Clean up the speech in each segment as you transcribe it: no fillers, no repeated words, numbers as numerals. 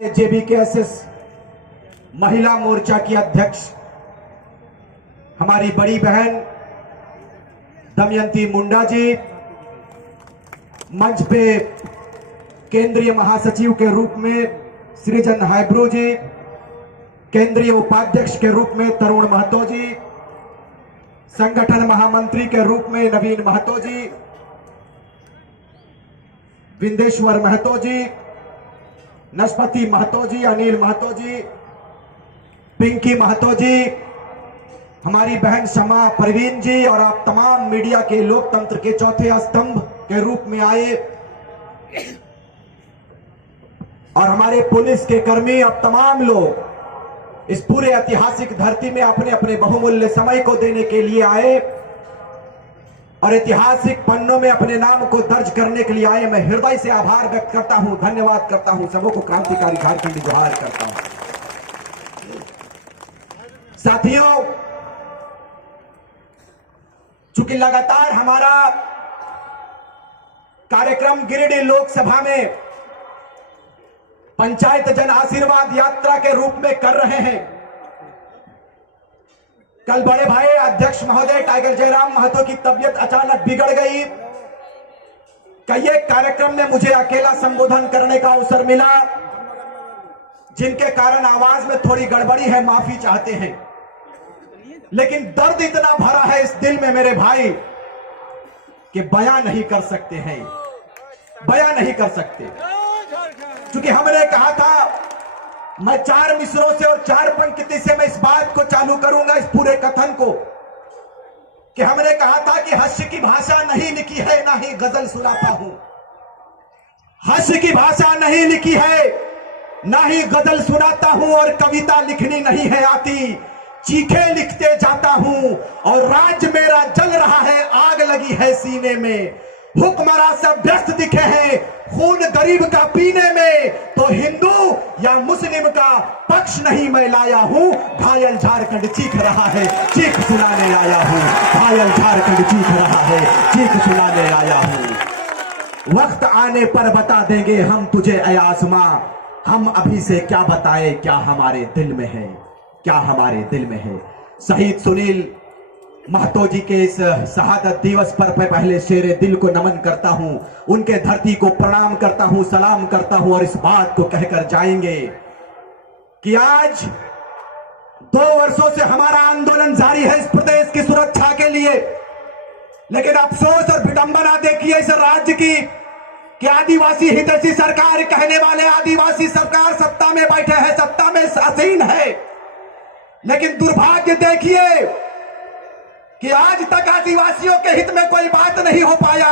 JBKSS महिला मोर्चा की अध्यक्ष हमारी बड़ी बहन दमयंती मुंडा जी, मंच पे केंद्रीय महासचिव के रूप में सृजन हाइब्रो जी, केंद्रीय उपाध्यक्ष के रूप में तरुण महतो जी, संगठन महामंत्री के रूप में नवीन महतो जी, विंदेश्वर महतो जी, नस्पति महतो जी, अनिल महतो जी, पिंकी महतो जी, हमारी बहन शमा परवीन जी और आप तमाम मीडिया के लोकतंत्र के चौथे स्तंभ के रूप में आए और हमारे पुलिस के कर्मी, अब तमाम लोग इस पूरे ऐतिहासिक धरती में अपने अपने बहुमूल्य समय को देने के लिए आए और ऐतिहासिक पन्नों में अपने नाम को दर्ज करने के लिए आए। मैं हृदय से आभार व्यक्त करता हूं, धन्यवाद करता हूं, सबों को क्रांतिकारी झारखंडी जोहार करता हूं। साथियों, चूंकि लगातार हमारा कार्यक्रम गिरिडीह लोकसभा में पंचायत जन आशीर्वाद यात्रा के रूप में कर रहे हैं, कल बड़े भाई अध्यक्ष महोदय टाइगर जयराम महतो की तबीयत अचानक बिगड़ गई। कई एक कार्यक्रम में मुझे अकेला संबोधन करने का अवसर मिला, जिनके कारण आवाज में थोड़ी गड़बड़ी है, माफी चाहते हैं। लेकिन दर्द इतना भरा है इस दिल में मेरे भाई कि बयां नहीं कर सकते हैं, बयां नहीं कर सकते। क्योंकि हमने कहा था, मैं 4 मिसरों से और 4 पंक्ति से मैं इस बात को चालू करूंगा, इस पूरे कथन को, कि हमने कहा था कि हास्य की भाषा नहीं लिखी है, ना ही गजल सुनाता हूं। हास्य की भाषा नहीं लिखी है, ना ही गजल सुनाता हूं और कविता लिखनी नहीं है आती। चीखे लिखते जाता हूं और राज्य मेरा जल रहा है, आग लगी है सीने में। हुक्मरान सब व्यस्त दिखे हैं खून गरीब का पीने में, तो हिंदू या मुस्लिम का पक्ष नहीं मैं लाया हूं। घायल झारखंड चीख रहा है, चीख सुनाने आया हूं। घायल झारखंड चीख रहा है, चीख सुनाने आया हूं। वक्त आने पर बता देंगे हम तुझे ऐ आसमां, हम अभी से क्या बताएं क्या हमारे दिल में है, क्या हमारे दिल में है। शहीद सुनील महतो जी के इस शहादत दिवस पर मैं पहले शेरे दिल को नमन करता हूं, उनके धरती को प्रणाम करता हूं, सलाम करता हूं और इस बात को कहकर जाएंगे कि आज 2 वर्षों से हमारा आंदोलन जारी है इस प्रदेश की सुरक्षा के लिए। लेकिन अफसोस और विडंबना देखिए इस राज्य की कि आदिवासी हितैषी सरकार कहने वाले आदिवासी सरकार सत्ता में बैठे हैं, सत्ता में आसीन है। लेकिन दुर्भाग्य देखिए कि आज तक आदिवासियों के हित में कोई बात नहीं हो पाया।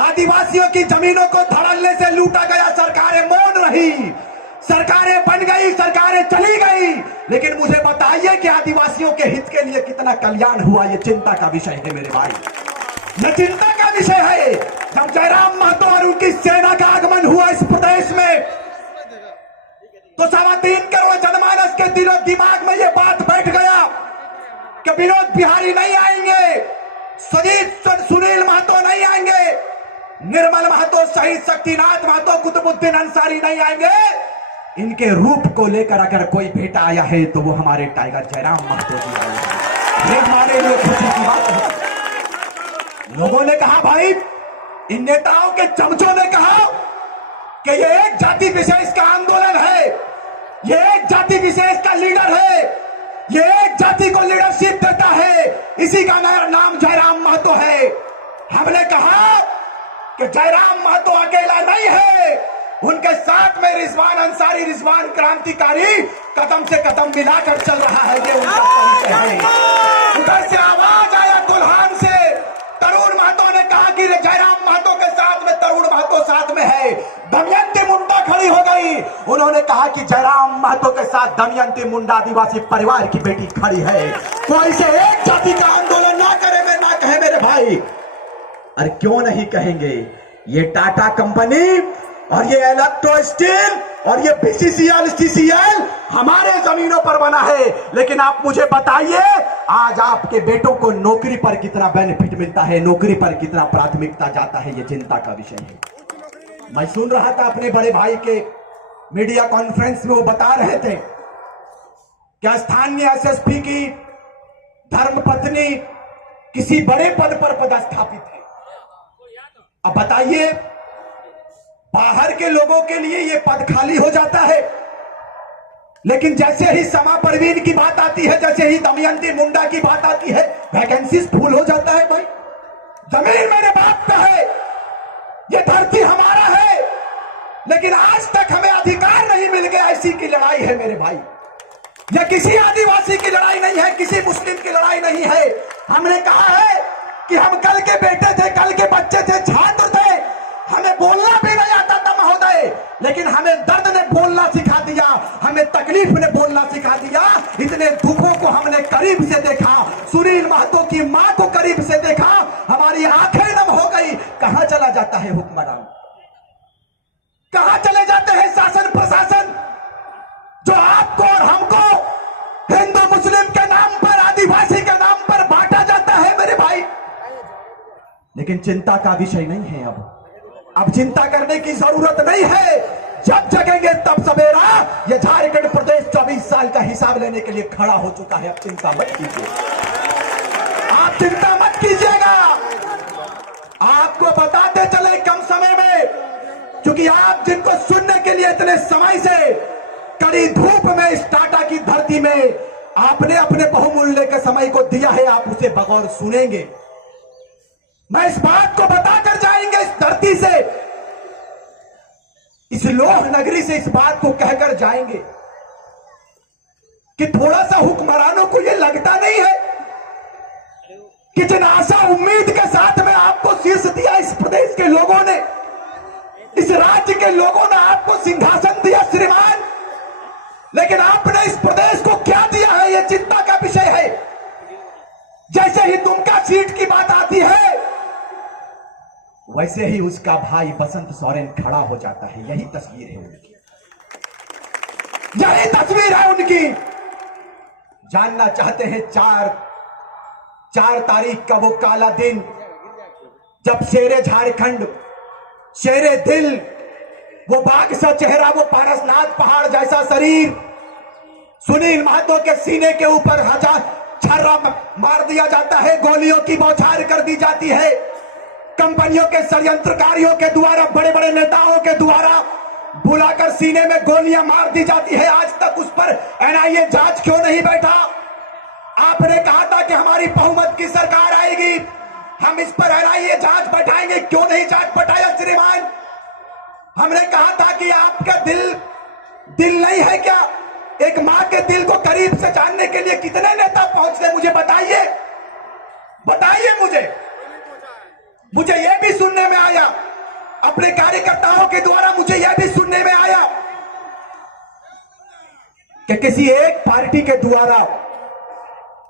आदिवासियों की जमीनों को धड़ल्ले से लूटा गया, सरकारें मौन रही, सरकारें बन गई, सरकारें चली गई। लेकिन मुझे बताइए कि आदिवासियों के हित के लिए कितना कल्याण हुआ, ये चिंता का विषय है मेरे भाई, ये चिंता का विषय है। जब जयराम महतो और उनकी सेना का आगमन हुआ इस प्रदेश में, तो 3.25 करोड़ जनमानस के दिलो दिमाग में ये बात बैठ गया कि विनोद बिहारी नहीं आएंगे, सुनील महतो नहीं आएंगे, निर्मल महतो, शहीद शक्तिनाथ महतो, कुतुबुद्दीन अंसारी नहीं आएंगे। इनके रूप को लेकर अगर कोई बेटा आया है तो वो हमारे टाइगर जयराम महतो जी आए हैं। ये हमारे लिए खुशी की बात है। लोगों ने कहा, भाई इन नेताओं के चमचों ने कहा कि ये एक जाति विशेष का आंदोलन है, ये एक जाति विशेष का लीडर है, ये एक जाति को लीडरशिप देता है, इसी का नाम जयराम महतो है। हमने कहा कि जयराम महतो अकेला नहीं है, उनके साथ में रिजवान अंसारी, रिजवान क्रांतिकारी कदम से कदम मिलाकर चल रहा है। ये उनका परिचय है। उधर से आवाज आया कोल्हान से, तरुण महतो ने कहा कि जयराम महतो के साथ में तरुण महतो साथ में है। दमयंती मुंडा खड़ी हो गई, उन्होंने कहा कि जयराम महतो के साथ दमयंती मुंडा आदिवासी परिवार की बेटी खड़ी है। कोई से एक जाति का आंदोलन ना करे, मैं ना कहे मेरे भाई। अरे क्यों नहीं कहेंगे, ये टाटा कंपनी और ये इलेक्ट्रो स्टील और ये बीसीसीएल सीसीएल हमारे जमीनों पर बना है। लेकिन आप मुझे बताइए, आज आपके बेटों को नौकरी पर कितना बेनिफिट मिलता है, नौकरी पर कितना प्राथमिकता जाता है, ये चिंता का विषय है। मैं सुन रहा था अपने बड़े भाई के मीडिया कॉन्फ्रेंस में वो बता रहे थे कि स्थानीय एसएसपी की धर्मपत्नी किसी बड़े पद पर पदस्थापित है। अब बताइए, बाहर के लोगों के लिए यह पद खाली हो जाता है, लेकिन जैसे ही समा परवीन की बात आती है, जैसे ही दमयंती मुंडा की बात आती है, वैकेंसीज फुल हो जाता है। भाई, जमीन मेरे बाप का है, ये धरती हमारा है, लेकिन आज तक हमें अधिकार नहीं मिल गया। ऐसी की लड़ाई है मेरे भाई, यह किसी आदिवासी की लड़ाई नहीं है, किसी मुस्लिम की लड़ाई नहीं है। हमने कहा है कि हम कल के बेटे थे, कल के बच्चे थे, छात्र थे, हमें बोलना भी नहीं आता था महोदय, लेकिन हमें दर्द ने बोलना सिखा दिया, हमें तकलीफ ने बोलना सिखा दिया। इतने दुखों को हमने करीब से देखा, सुनील महतो की मां को करीब से देखा, हमारी आंखें नम हो गई। कहां चला जाता है हुक्मरान, कहां चले जाते हैं शासन प्रशासन, जो आपको और हमको हिंदू मुस्लिम के नाम पर, आदिवासी के नाम पर बांटा जाता है मेरे भाई। लेकिन चिंता का विषय नहीं है। अब चिंता करने की जरूरत नहीं है। जब जगेंगे तब सवेरा। यह झारखंड प्रदेश 24 साल का हिसाब लेने के लिए खड़ा हो चुका है। अब चिंता मत कीजिए, आप चिंता मत कीजिएगा। आपको बताते चले कम समय में, क्योंकि आप जिनको सुनने के लिए इतने समय से कड़ी धूप में इस टाटा की धरती में आपने अपने बहुमूल्य के समय को दिया है, आप उसे बगौर सुनेंगे। मैं इस बात को बताकर जाएंगे इस धरती से, इस लोह नगरी से इस बात को कहकर जाएंगे कि थोड़ा सा हुक्मरानों को यह लगता नहीं है कि जिन आशा उम्मीद के साथ में आपको शीर्ष दिया इस प्रदेश के लोगों ने, इस राज्य के लोगों ने आपको सिंहासन दिया श्रीमान, लेकिन आपने इस प्रदेश को क्या दिया है, यह चिंता का विषय है। जैसे ही दुमका सीट की बात आती है, वैसे ही उसका भाई बसंत सोरेन खड़ा हो जाता है। यही तस्वीर है उनकी, यही तस्वीर है उनकी। जानना चाहते हैं 4 तारीख का वो काला दिन, जब शेरे झारखंड, शेरे दिल, वो बाघ सा चेहरा, वो पारसनाथ पहाड़ जैसा शरीर, सुनील महतो के सीने के ऊपर 1000 छर्रा मार दिया जाता है, गोलियों की बौछार कर दी जाती है, कंपनियों के षड्यंत्रकारियों के द्वारा, बड़े बड़े नेताओं के द्वारा बुलाकर सीने में गोलियां मार दी जाती है। आज तक उस पर एनआईए जांच क्यों नहीं बैठा? आपने कहा था कि हमारी बहुमत की सरकार आएगी, हम इस पर एनआईए जांच बैठाएंगे, क्यों नहीं जांच बैठाया श्रीमान? हमने कहा था कि आपका दिल नहीं है क्या? एक मां के दिल को करीब से जानने के लिए कितने नेता पहुंचते, मुझे बताइए, बताइए मुझे यह भी सुनने में आया, अपने कार्यकर्ताओं के द्वारा मुझे यह भी सुनने में आया कि किसी एक पार्टी के द्वारा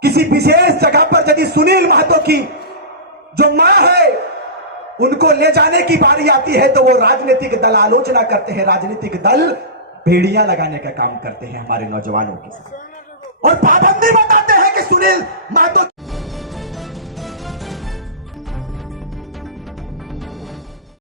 किसी विशेष जगह पर यदि सुनील महतो की जो मां है उनको ले जाने की बारी आती है, तो वो राजनीतिक दल आलोचना करते हैं, राजनीतिक दल बेड़ियां लगाने का काम करते हैं हमारे नौजवानों के साथ, और पाबंदी बताते हैं कि सुनील महतो